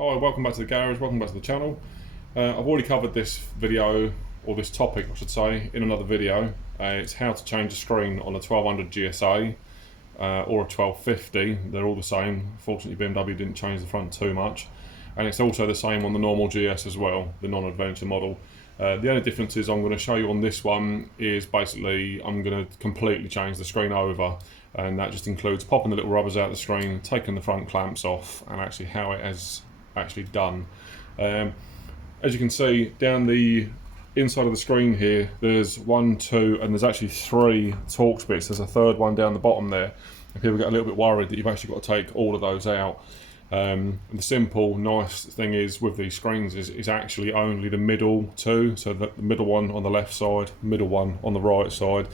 Hi, welcome back to the garage, welcome back to the channel. I've already covered this video, or this topic I should say, in another video. It's how to change the screen on a 1200 GSA or a 1250. They're all the same. Fortunately BMW didn't change the front too much. And it's also the same on the normal GS as well, the non-adventure model. The only difference is I'm going to show you on this one is basically I'm going to completely change the screen over, and that just includes popping the little rubbers out of the screen, taking the front clamps off, and actually how it has actually done. As you can see down the inside of the screen here, there's 1, 2, and there's actually 3 Torx bits. There's a third one down the bottom there, and people get a little bit worried that you've actually got to take all of those out. And the simple nice thing is with these screens is actually only the middle 2, so the middle one on the left side, middle one on the right side.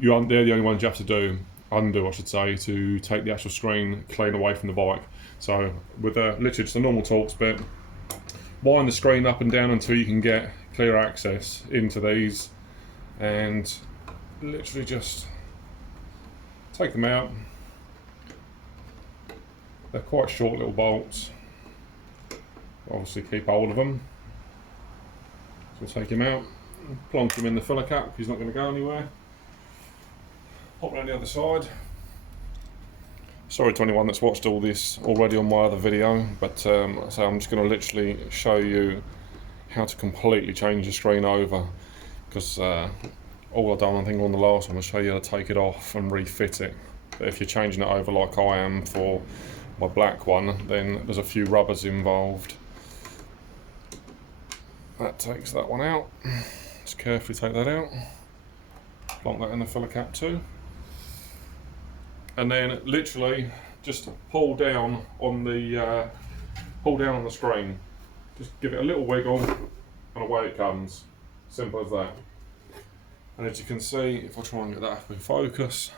They're the only ones you have to undo I should say, to take the actual screen clean away from the bike. So with literally just a normal Torx bit, wind the screen up and down until you can get clear access into these, and literally just take them out. They're quite short little bolts. Obviously keep hold of them. So we'll take him out, plonk him in the filler cap, he's not going to go anywhere. Pop around the other side. Sorry to anyone that's watched all this already on my other video, but so I'm just going to literally show you how to completely change the screen over, because all I've done I think on the last one was show you how to take it off and refit it. But if you're changing it over like I am for my black one, then there's a few rubbers involved. That takes that one out. Just carefully take that out. Plonk that in the filler cap too. And then literally just pull down on the screen. Just give it a little wiggle and away it comes. Simple as that. And as you can see, if I try and get that up in focus,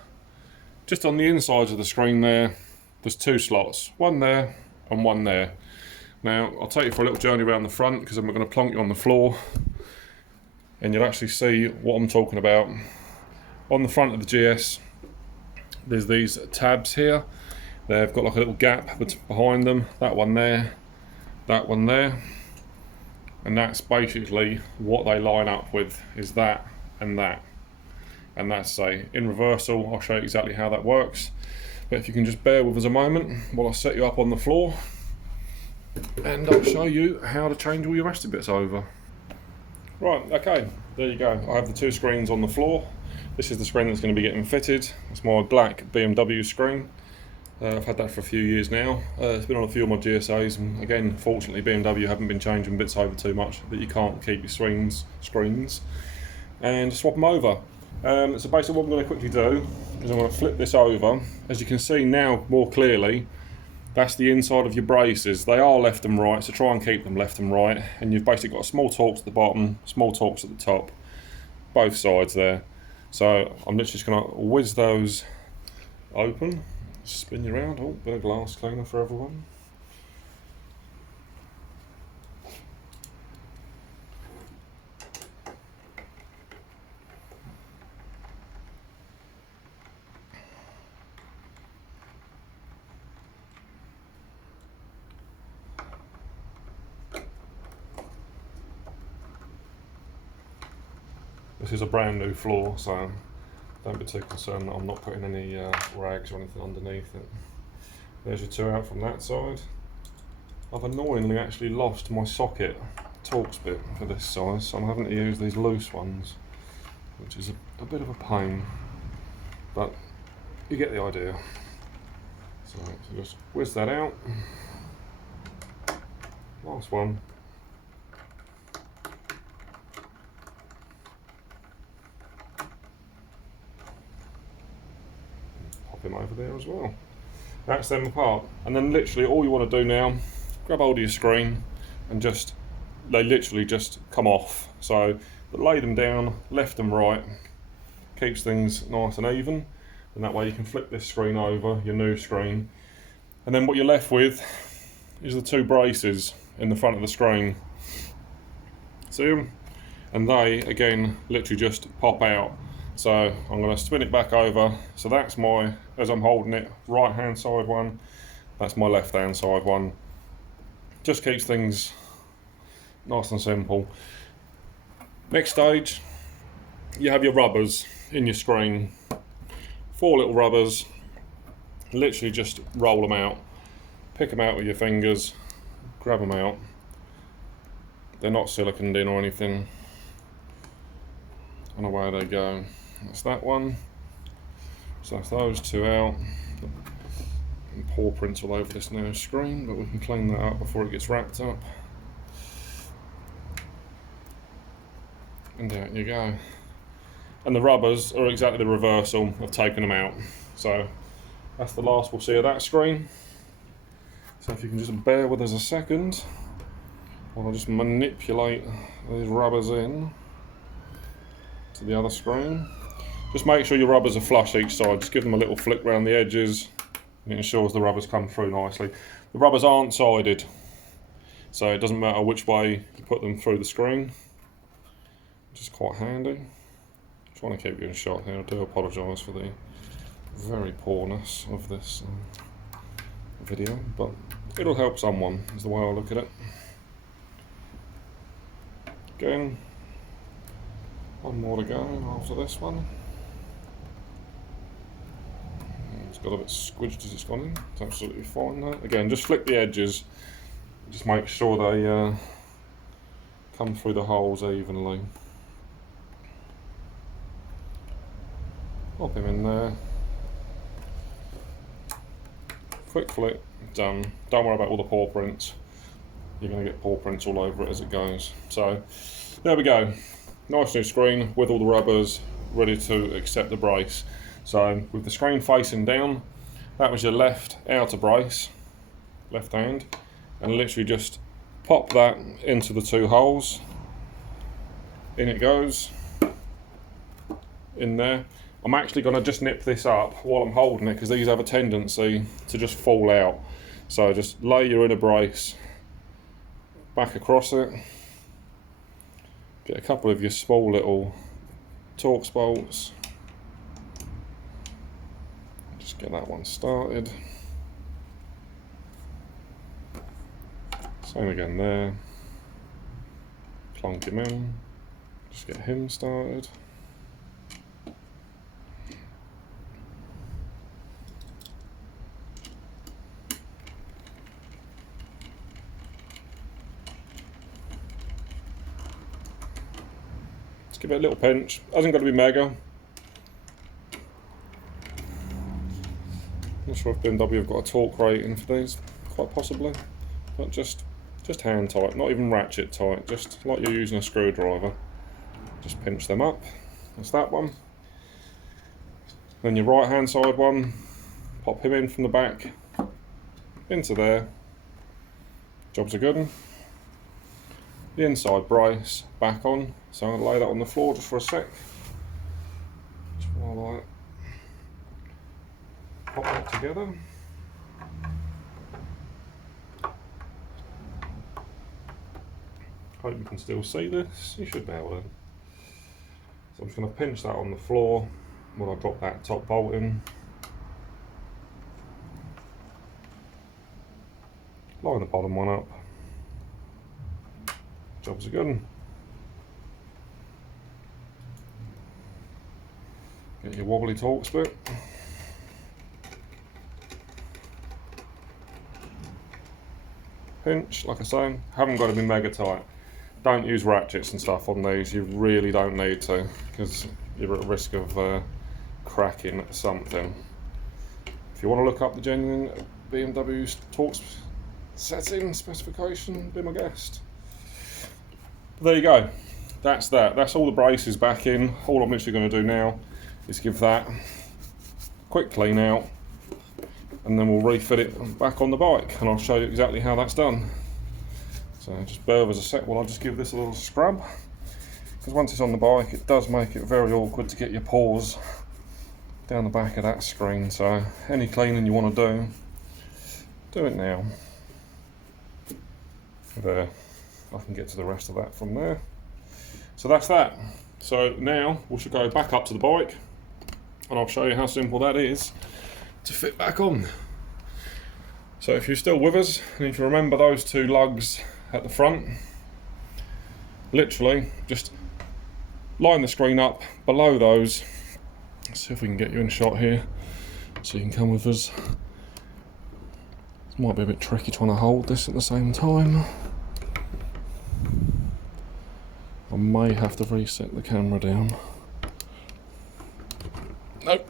just on the insides of the screen there's 2 slots, one there and one there. Now I'll take you for a little journey around the front because I'm going to plonk you on the floor and you'll actually see what I'm talking about. On the front of the GS, there's these tabs here. They've got like a little gap behind them. That one there, that one there. And that's basically what they line up with, is that and that. And that's in reversal. I'll show you exactly how that works. But if you can just bear with us a moment while I set you up on the floor, and I'll show you how to change all your resting bits over. Right, okay, there you go. I have the 2 screens on the floor. This is the screen that's going to be getting fitted. It's my black BMW screen. I've had that for a few years now. It's been on a few of my GSAs, and again, fortunately BMW haven't been changing bits over too much that you can't keep your screens and swap them over. So basically what I'm going to quickly do is I'm going to flip this over. As you can see now more clearly, that's the inside of your braces. They are left and right, so try and keep them left and right. And you've basically got a small Torx at the bottom, small Torx at the top, both sides there. So I'm literally just going to whiz those open, spin you around. Oh, bit of glass cleaner for everyone. This is a brand new floor, so don't be too concerned that I'm not putting any rags or anything underneath it. There's your 2 out from that side. I've annoyingly actually lost my socket Torx bit for this size, so I'm having to use these loose ones, which is a bit of a pain, but you get the idea. So just whiz that out. Last one. Him over there as well. That's them apart, and then literally all you want to do now, grab hold of your screen and they literally just come off. So lay them down left and right, keeps things nice and even, and that way you can flip this screen over, your new screen, and then what you're left with is the 2 braces in the front of the screen. See them? And they again literally just pop out. So I'm going to spin it back over. So that's my, as I'm holding it, right hand side one. That's my left hand side one. just keeps things nice and simple. Next stage, you have your rubbers in your screen. 4 little rubbers, literally just roll them out. Pick them out with your fingers, grab them out. They're not siliconed in or anything. And away they go. That's that one. So that's those 2 out. And paw prints all over this now screen, but we can clean that up before it gets wrapped up. And there you go. And the rubbers are exactly the reversal of taking them out. So that's the last we'll see of that screen. So if you can just bear with us a second, while I just manipulate these rubbers in to the other screen. Just make sure your rubbers are flush each side. Just give them a little flick around the edges, and it ensures the rubbers come through nicely. The rubbers aren't sided, so it doesn't matter which way you put them through the screen, which is quite handy. I'm trying to keep you in shot here. I do apologise for the very poorness of this video, but it'll help someone, is the way I look at it. Again, one more to go after this one. It's got a bit squidged as it's gone in. It's absolutely fine though. Again, just flick the edges. Just make sure they come through the holes evenly. Pop him in there. Quick flick, done. Don't worry about all the paw prints. You're going to get paw prints all over it as it goes. So there we go. Nice new screen with all the rubbers ready to accept the brace. So with the screen facing down, that was your left outer brace, left hand, and literally just pop that into the 2 holes. In it goes, in there. I'm actually going to just nip this up while I'm holding it because these have a tendency to just fall out. So just lay your inner brace back across it. Get a couple of your small little Torx bolts. Just get that one started. Same again there. Plonk him in. Just get him started. Give it a little pinch. Hasn't got to be mega. Not sure if BMW have got a torque rating for these, quite possibly, but just hand tight, not even ratchet tight, just like you're using a screwdriver. Just pinch them up. That's that one. Then your right hand side one, pop him in from the back into there. Job's a good one. The inside brace back on, so I'm going to lay that on the floor just for a sec. Just while I pop that together. Hope you can still see this. You should be able to. So I'm just going to pinch that on the floor while I drop that top bolt in. Line the bottom one up. Job's a good one. Get your wobbly Torx bit. Pinch, like I say, haven't got to be mega tight. Don't use ratchets and stuff on these, you really don't need to, because you're at risk of cracking something. If you want to look up the genuine BMW Torx setting specification, be my guest. There you go, that's that. That's all the braces back in. All I'm literally going to do now is give that a quick clean out, and then we'll refit it back on the bike, and I'll show you exactly how that's done. So just bear with us a sec while I just give this a little scrub, because once it's on the bike it does make it very awkward to get your paws down the back of that screen. So any cleaning you want to do it now. There. I can get to the rest of that from there. So that's that. So now we should go back up to the bike, and I'll show you how simple that is to fit back on. So if you're still with us, and if you remember those two lugs at the front, literally just line the screen up below those. Let's see if we can get you in shot here so you can come with us. It might be a bit tricky trying to hold this at the same time. I may have to reset the camera down. Nope.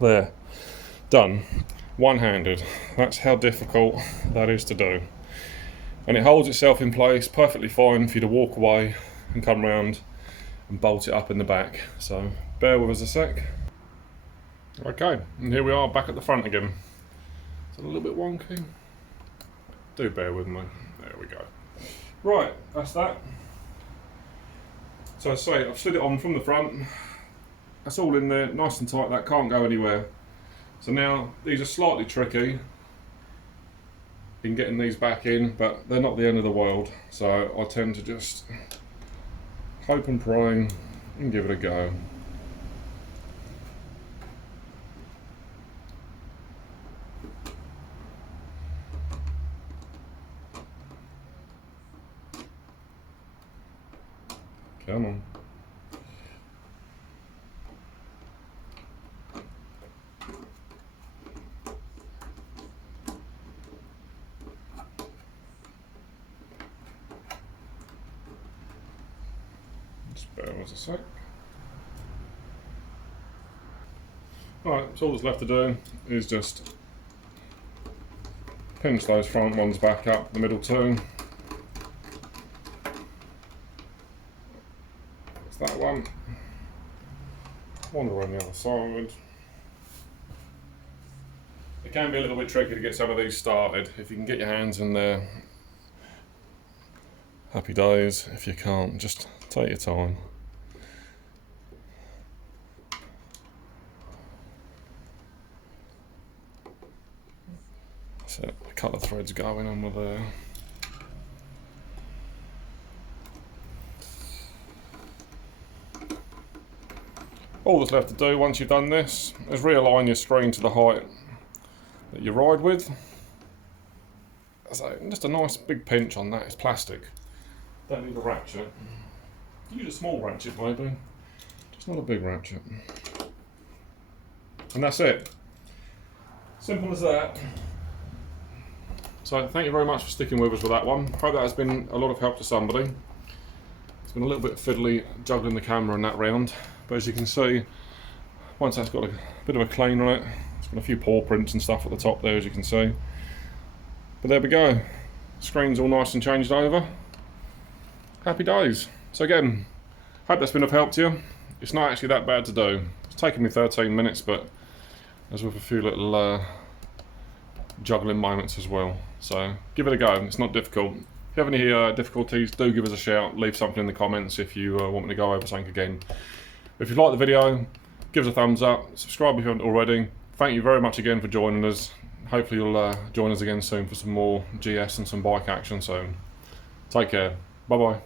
There. Done. One-handed. That's how difficult that is to do. And it holds itself in place perfectly fine for you to walk away and come round and bolt it up in the back. So bear with us a sec. Okay, and here we are back at the front again. It's a little bit wonky. Do bear with me. There we go. Right, that's that. So as I say, I've slid it on from the front. That's all in there, nice and tight, that can't go anywhere. So now, these are slightly tricky in getting these back in, but they're not the end of the world. So I tend to just hope and pray and give it a go. Come on. Just bear with us a sec. Alright, so all that's left to do is just pinch those front ones back up, the middle two. That one. One around the other side. It can be a little bit tricky to get some of these started. If you can get your hands in there, happy days. If you can't, just take your time. So a couple of threads going on with there. All that's left to do once you've done this is realign your screen to the height that you ride with. So just a nice big pinch on that. It's plastic. Don't need a ratchet. Use a small ratchet maybe, just not a big ratchet. And that's it. Simple as that. So thank you very much for sticking with us with that one. Hope that has been a lot of help to somebody. It's been a little bit fiddly juggling the camera in that round. But as you can see, once that's got a bit of a clean on it, it's got a few paw prints and stuff at the top there, as you can see. But there we go. Screen's all nice and changed over. Happy days. So again, hope that's been of help to you. It's not actually that bad to do. It's taken me 13 minutes, but there's with a few little juggling moments as well. So give it a go. It's not difficult. If you have any difficulties, do give us a shout. Leave something in the comments if you want me to go over something again. If you like the video, give us a thumbs up, subscribe if you haven't already. Thank you very much again for joining us. Hopefully you'll join us again soon for some more GS and some bike action soon. Take care. Bye bye.